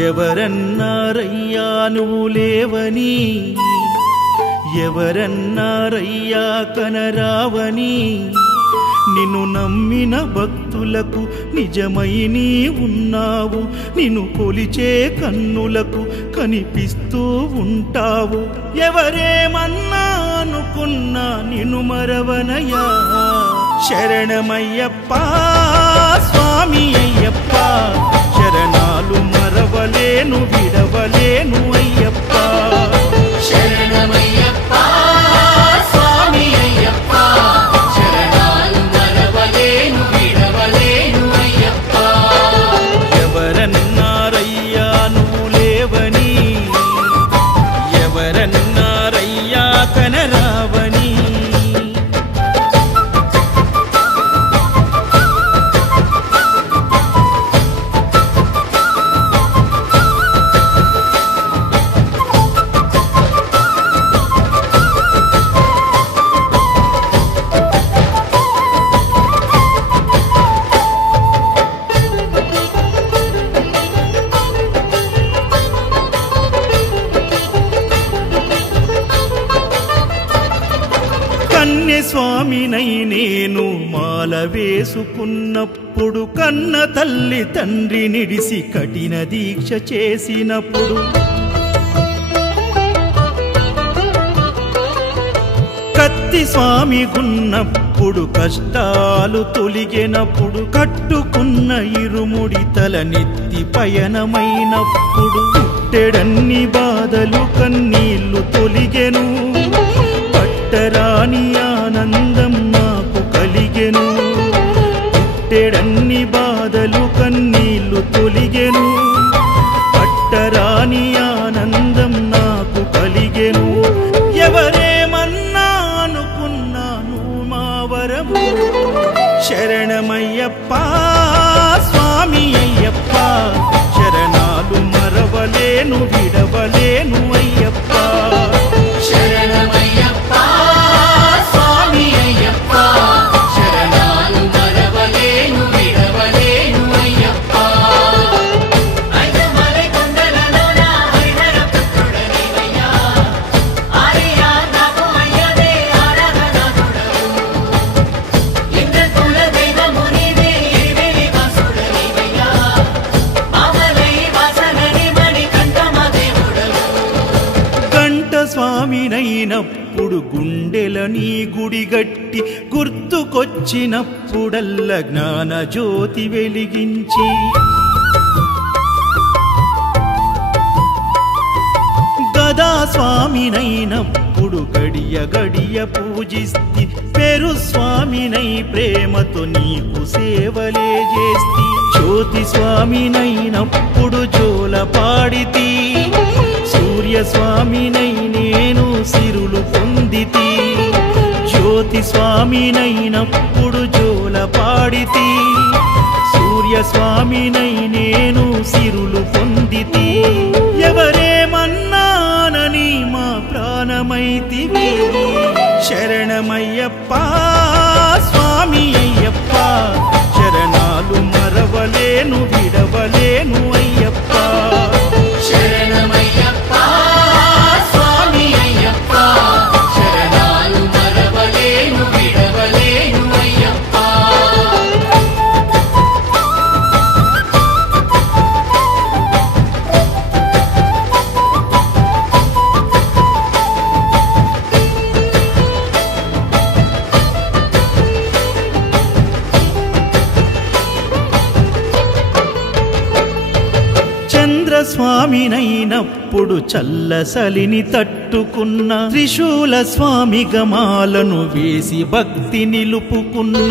ఎవరన్నారయ్యా నువ్వు లేవని, ఎవరన్నారయ్యా కనరావని, నిన్ను నమ్మిన భక్తులకు నిజమై నీ ఉన్నావు, నిన్ను కొలిచే కన్నులకు కనిపిస్తూ ఉంటావు. ఎవరేమన్నా అనుకున్నా నిన్ను మరవనయ్యా. శరణమయ్యప్ప స్వామి అయ్యప్ప, శరణాలు మరవలేను విడవలేను అయ్యప్ప. శరణమయ్యప్ప స్వామి అయ్యప్ప, శరణాలు మరవలేను విడవలేను అయ్యప్ప. ఎవరన్నారయ్యా నువ్వు లేవని, ఎవరన్నారయ్యా కనరావని. స్వామినై నేను మాల వేసుకున్నప్పుడు, కన్న తల్లి తండ్రి నిడిసి కఠిన దీక్ష చేసినప్పుడు, కత్తి స్వామి గున్నప్పుడు కష్టాలు తొలిగినప్పుడు, కట్టుకున్న ఇరుముడి తల నెత్తి పయనమైనప్పుడు, పుట్టెడన్ని బాధలు కన్నీళ్లు తొలిగెను, పట్టరాని ఆనందం నాకు కలిగెను. పుట్టెడన్ని బాధలు కన్నీళ్లు తొలిగెను, పట్టరాని ఆనందం నాకు కలిగెను. ఎవరేమన్నా అనుకున్నాను మా వరము. శరణమయ్యప్ప స్వామి అయ్యప్ప, శరణాలు మరవలేను విడవలేను అయ్యప్ప. శరణమయ్యప్ప స్వామి అయ్యప్ప, శరణాలు మరవలేను విడవలేను అయ్యప్ప. ఐదమలై కొండలలోన హరిహర పుత్రుడనివయ్యా, ఆర్య నాకు అయ్యవే ఆరాధనాథుడవు. ఇంద్రకుల దైవము నీవే ఎరివెలి వాసుడనివయ్యా, మామలై వాసనని మణికంఠమ దేవుడవు. కంఠ స్వామినైనప్పుడు గుండెల నీ గుడి గట్టి, గుర్తుకొచ్చినప్పుడల్ల జ్ఞాన జ్యోతి వెలిగించి, గదా స్వామినైనప్పుడు గడియ గడియ పూజిస్తి, పేరు స్వామినై ప్రేమతో నీకు సేవలే చేస్తి. జ్యోతి స్వామినైనప్పుడు జోల పాడితి, సూర్య స్వామినై నేను సిరులు పొందితి. జ్యోతి స్వామినైనప్పుడు జోల పాడితి, సూర్య స్వామినై నేను సిరులు పొందితి. ఎవరేమన్నానని మా ప్రాణమైతివి. శరణమయ్యప్ప స్వామి అయ్యప్ప, శరణాలు మరవలేను విడవలేను అయ్యప్ప. శరణమయ్యప్ప స్వామి అయ్యప్ప, శరణాలు మరవలేను విడవలేను అయ్యప్ప. స్వామినైనప్పుడు చల్లసలిని తట్టుకున్న, త్రిశూల స్వామి గమాలను వేసి భక్తి నిలుపుకున్న,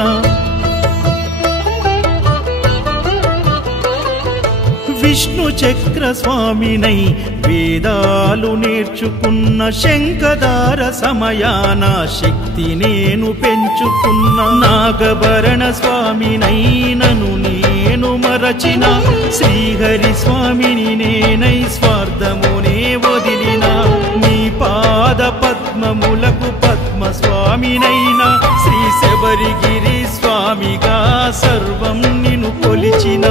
విష్ణు చక్ర స్వామినై వేదాలు నేర్చుకున్న, శంఖదార సమయాన శక్తి నేను పెంచుకున్న, నాగభరణ స్వామినైనను నేను మరచిన, శ్రీహరి స్వామిని నేనై స్వార్థమునే వదిలిన, నీ పాద పద్మములకు పద్మ స్వామినైనా, శ్రీ శబరిగిరి స్వామిగా సర్వం నిన్ను కొలిచిన,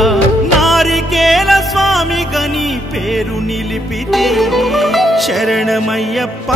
నారికేల స్వామిగా నీ శరణమయ్యప్ప